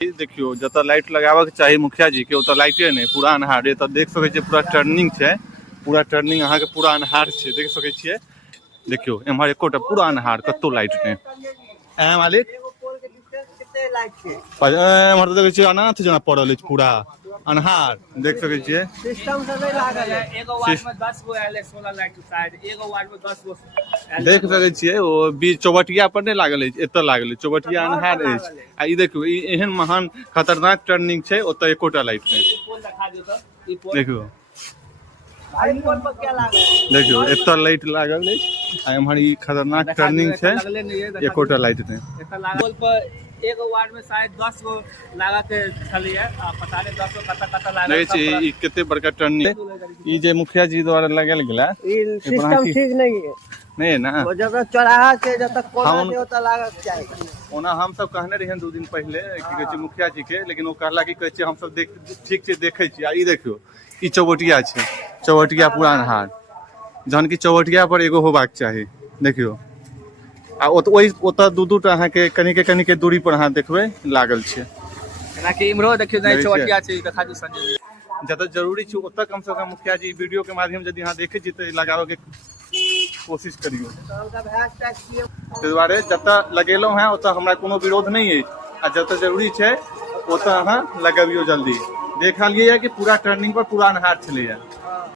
देखियो जतऽ लाइट लगाबऽ के चाही मुखिया जी के ओतऽ लाइटे नहीं, पूरा अन्हार है। देख सकै छियै पूरा टर्निंग है, पूरा टर्निंग अहाँ के पूरा अन्हार है, देख सकै छियै। देखियो एम्हर एकोटा पूरा अन्हार, कत्तो लाइट नहीं। मालिक एम्हर तो देखै छियै अनाथ जना पड़ल अछि, पूरा अन्हार देख सकै छियै। सिस्टम से नहीं लागल है, एगो वार्ड में 10 गो आयल है 16 लाइट शायद, एगो वार्ड में 10 गो देख सकै छियै। ओ बीच चौबटिया पर नहीं लागल अछि, एतऽ लागल अछि, चौबटिया अन्हार अछि। आ ई देखियो ई एहन महान खतरनाक टर्निंग छै, ओतऽ एकोटा लाइट नहीं। देखियो देखियो एतऽ लाइट लागल अछि आ एम्हर ई खतरनाक टर्निंग छै, एकोटा लाइट नहीं। एगो वार्ड में शायद 10 गो लगा के छलिए, पता नहीं 10 गो कता लागल। देखै छी ई कते बड़का टर्निंग, ई जे मुखिया जी द्वारा लगायल गेला ई सिस्टम ठीक नहीं है, नहीं है ना। वो जगह चौराहा छै जतऽ कोना छै ओतऽ लागत चाहिए। ओना हम सब कहने रहिए 2 दिन पहले की कहै छै मुखिया जी के, लेकिन वो कहला कि कहै छै हम सब ठीक छै देखै छी। आ ई देखियो ई चौबटिया छै, चौबटिया पूरा अन्हार, जहन कि चौबटिया पर एगो होबाक चाही। देखियो आ ओतऽ दू टा अहाँ के कनी के दूरी पर अहाँ देखबै लागल छै। एना कि इम्हरो देखियो नै चौबटिया छै, देखा दियौ संजय जतऽ जरूरी छै ओतऽ कम से कम मुखिया जी वीडियो के माध्यम यदि अहाँ देखै छी तऽ लगाबऽ के कोशिश करियो। ताहि दुआरे जतऽ लगेलहुँ हैं ओतऽ हमरा कोनो विरोध नहीं है, आ जतऽ जरूरी छै ओतऽ अहाँ लगबियो जल्दी। देख लियै कि पूरा टर्निंग पर पूरा अन्हार छलैया।